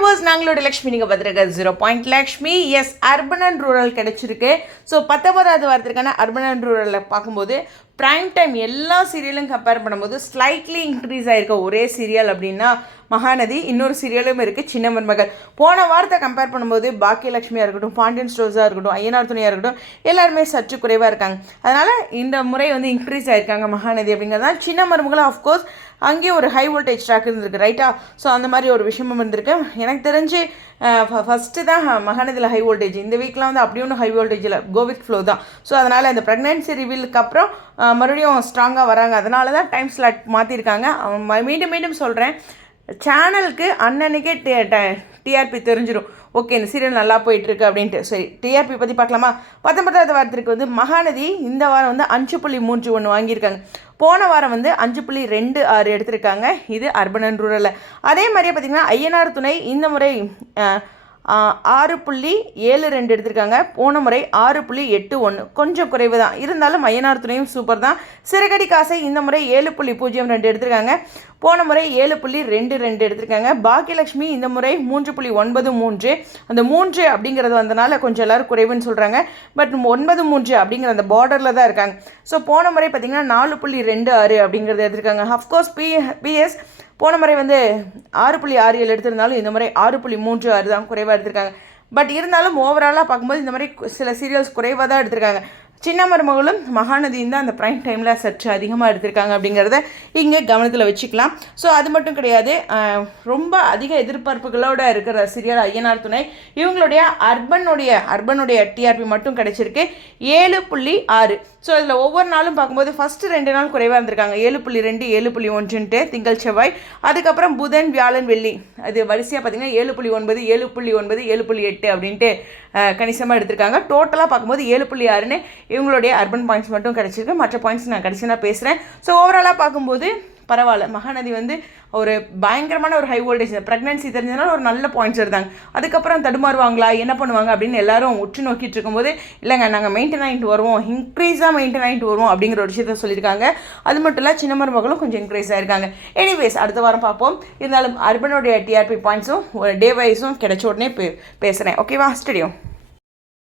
Viewers நாங்களோட Lakshmi நீங்கள் பார்த்துருக்க 0 Lakshmi. Yes, urban and rural கிடச்சிருக்கு. ஸோ 19வது வாரத்திற்கான அர்பன் அண்ட் ரூரலில் பார்க்கும்போது ப்ரைம் டைம் எல்லா சீரியலும் கம்பேர் பண்ணும்போது ஸ்லைட்லி இன்க்ரீஸ் ஆகிருக்க ஒரே சீரியல் அப்படின்னா மகாநதி. இன்னொரு சீரியலும் இருக்குது சின்ன மருமகள். போன வாரத்தை கம்பேர் பண்ணும்போது பாக்கியலட்சுமியாக இருக்கட்டும், பாண்டியன் ஸ்டோர்ஸாக இருக்கட்டும், ஐயனார் துணையாக இருக்கட்டும், எல்லாருமே சற்று குறைவாக இருக்காங்க. அதனால் இந்த முறை வந்து இன்க்ரீஸ் ஆகிருக்காங்க மகாநதி அப்படிங்கிறதான். சின்ன மருமகளும் ஆஃப்கோர்ஸ் அங்கேயும் ஒரு ஹை வோல்டேஜ் ட்ராக் இருந்திருக்கு, ரைட்டா? ஸோ அந்த மாதிரி ஒரு விஷயமும் இருந்திருக்கு. எனக்கு தெரிஞ்சு ஃபஸ்ட்டு தான் மகாநதியில் ஹை வோல்டேஜ். இந்த வீக்லாம் வந்து அப்படி ஒன்றும் ஹை வோல்டேஜில் கோவிட் ஃப்ளோ தான். ஸோ அதனால் இந்த ப்ரெக்னென்சி ரிவீலுக்கு அப்புறம் மறுபடியும் ஸ்ட்ராங்காக வராங்க. அதனால தான் டைம் ஸ்லாட் மாற்றிருக்காங்க. மீண்டும் மீண்டும் சொல்கிறேன், சேனலுக்கு அன்னன்னைக்கே டிஆர்பி தெரிஞ்சிடும். ஓகே, இந்த சீரியல் நல்லா போயிட்டுருக்கு அப்படின்ட்டு. சரி, டிஆர்பி பற்றி பார்க்கலாமா? 19வது வாரத்திற்கு வந்து மகாநதி இந்த வாரம் வந்து 5.31 வாங்கியிருக்காங்க. போன வாரம் வந்து 5.26 எடுத்திருக்காங்க. இது அர்பன் அண்ட் ரூரலில். அதே மாதிரியே பார்த்திங்கன்னா ஐயனார் துணை இந்த முறை 6.72 எடுத்திருக்காங்க. போன முறை 6.81, கொஞ்சம் குறைவு தான். இருந்தாலும் ஐயனார் துணையும் சூப்பர் தான். சிறகடி காசை இந்த முறை 7.02 எடுத்திருக்காங்க. போன முறை 7.22 எடுத்திருக்காங்க. பாக்கியலட்சுமி இந்த முறை 3.93. அந்த 3 அப்படிங்கிறது வந்தனால கொஞ்சம் எல்லோரும் குறைவுன்னு சொல்கிறாங்க. பட் 93 அப்படிங்கிற அந்த பார்டரில் தான் இருக்காங்க. ஸோ போன முறை பார்த்திங்கன்னா 4.26 அப்படிங்கிறது எடுத்திருக்காங்க. அஃப்கோர்ஸ் பிஎஸ் போன முறை வந்து 6.67 எடுத்திருந்தாலும் இந்த முறை 6.36 தான் குறைவாக எடுத்திருக்காங்க. பட் இருந்தாலும் ஓவராலாக பார்க்கும்போது இந்த மாதிரி சில சீரியல்ஸ் குறைவாக தான் எடுத்திருக்காங்க. சின்ன மருமகளும் மகாநதியும் தான் அந்த ப்ரைம் டைமில் சற்று அதிகமாக எடுத்திருக்காங்க அப்படிங்கிறத இங்கே கவனத்தில் வச்சுக்கலாம். ஸோ அது மட்டும் கிடையாது, ரொம்ப அதிக எதிர்பார்ப்புகளோடு இருக்கிற சீரியல் ஐயனார் துணை. இவங்களுடைய அர்பனுடைய டிஆர்பி மட்டும் கிடைச்சிருக்கு 7.6. ஸோ இதில் ஒவ்வொரு நாளும் பார்க்கும்போது ஃபஸ்ட்டு 2 நாள் குறைவாக இருந்திருக்காங்க. 7.2, 7.1ன்ட்டு திங்கள் செவ்வாய். அதுக்கப்புறம் புதன் வியாழன் வெள்ளி அது வரிசையாக பார்த்திங்கன்னா 7.9, 7.9, 7.8 அப்படின்ட்டு கணிசமாக எடுத்திருக்காங்க. டோட்டலாக பார்க்கும்போது 7.6ன்னு இவங்களுடைய அர்பன் பாயிண்ட்ஸ் மட்டும் கிடச்சிருக்கு. மற்ற பாயிண்ட்ஸ் நான் கடைசியாக பேசுகிறேன். ஸோ ஓவராலாக பார்க்கும்போது பரவாயில்ல. மகாநதி வந்து ஒரு பயங்கரமான ஒரு ஹை வோல்டேஜ். ப்ரெக்னன்சி தெரிஞ்சதுனால ஒரு நல்ல பாயிண்ட்ஸ் இருந்தாங்க. அதுக்கப்புறம் தடுமாறுவாங்களா, என்ன பண்ணுவாங்க அப்படின்னு எல்லாரும் உற்று நோக்கிட்டு இருக்கும்போது, இல்லைங்க நாங்கள் மெயின்டைன் ஆகிட்டு வருவோம், இன்க்ரீஸாக மெயின்டைன் ஆகிட்டு வருவோம் அப்படிங்கிற ஒரு விஷயத்த சொல்லியிருக்காங்க. அது மட்டும் இல்லை, சின்ன மருமகளும் கொஞ்சம் இன்க்ரீஸ் ஆகிருக்காங்க. எனிவேஸ் அடுத்த வாரம் பார்ப்போம். இருந்தாலும் அர்பனுடைய டிஆர்பி பாயிண்ட்ஸும் டே வைஸும் கிடைச்ச உடனே பேசுகிறேன். ஓகேவா? ஸ்டடியோ.